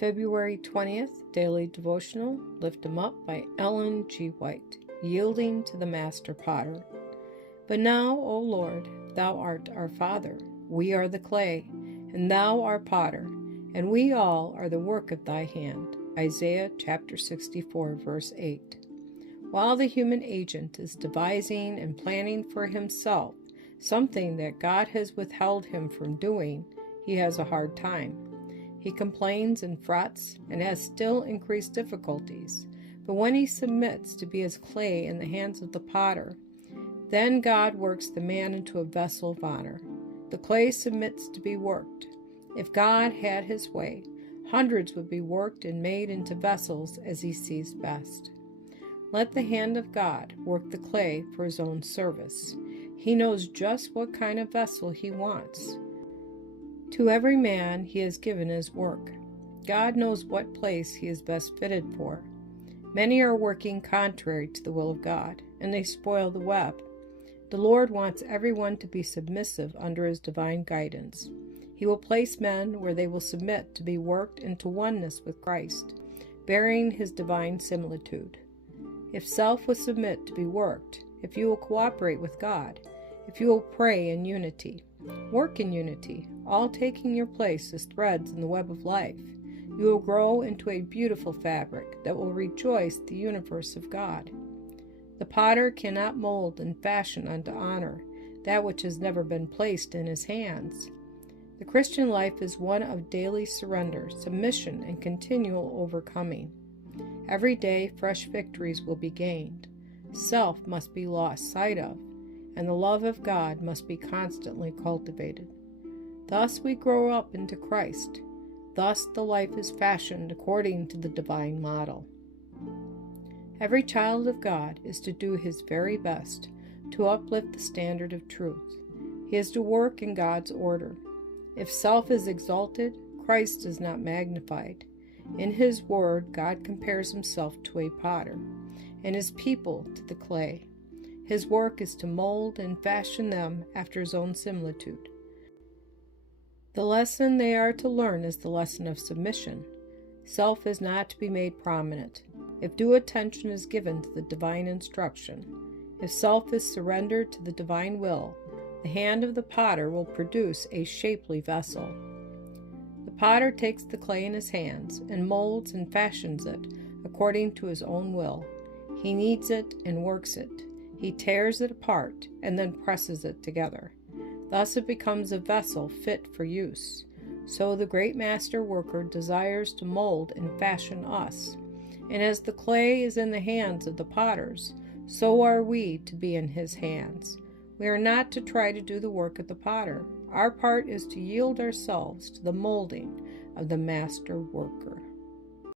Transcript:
February 20th, Daily Devotional, Lift 'em Up by Ellen G. White, Yielding to the Master Potter. But now, O Lord, thou art our Father, we are the clay, and thou our potter, and we all are the work of thy hand. Isaiah chapter 64, verse 8. While the human agent is devising and planning for himself something that God has withheld him from doing, he has a hard time. He complains and frets and has still increased difficulties. But when he submits to be as clay in the hands of the potter, then God works the man into a vessel of honor. The clay submits to be worked. If God had his way, hundreds would be worked and made into vessels as he sees best. Let the hand of God work the clay for his own service. He knows just what kind of vessel he wants. To every man he has given his work. God knows what place he is best fitted for. Many are working contrary to the will of God, and they spoil the web. The Lord wants everyone to be submissive under his divine guidance. He will place men where they will submit to be worked into oneness with Christ, bearing his divine similitude. If self will submit to be worked, if you will cooperate with God, if you will pray in unity, work in unity, all taking your place as threads in the web of life, you will grow into a beautiful fabric that will rejoice the universe of God. The potter cannot mold and fashion unto honor that which has never been placed in his hands. The Christian life is one of daily surrender, submission, and continual overcoming. Every day fresh victories will be gained. Self must be lost sight of, and the love of God must be constantly cultivated. Thus we grow up into Christ. Thus the life is fashioned according to the divine model. Every child of God is to do his very best to uplift the standard of truth. He is to work in God's order. If self is exalted, Christ is not magnified. In his word, God compares himself to a potter, and his people to the clay. His work is to mold and fashion them after his own similitude. The lesson they are to learn is the lesson of submission. Self is not to be made prominent. If due attention is given to the divine instruction, if self is surrendered to the divine will, the hand of the potter will produce a shapely vessel. The potter takes the clay in his hands and molds and fashions it according to his own will. He kneads it and works it. He tears it apart and then presses it together. Thus it becomes a vessel fit for use. So the great master worker desires to mold and fashion us. And as the clay is in the hands of the potters, so are we to be in his hands. We are not to try to do the work of the potter. Our part is to yield ourselves to the molding of the master worker.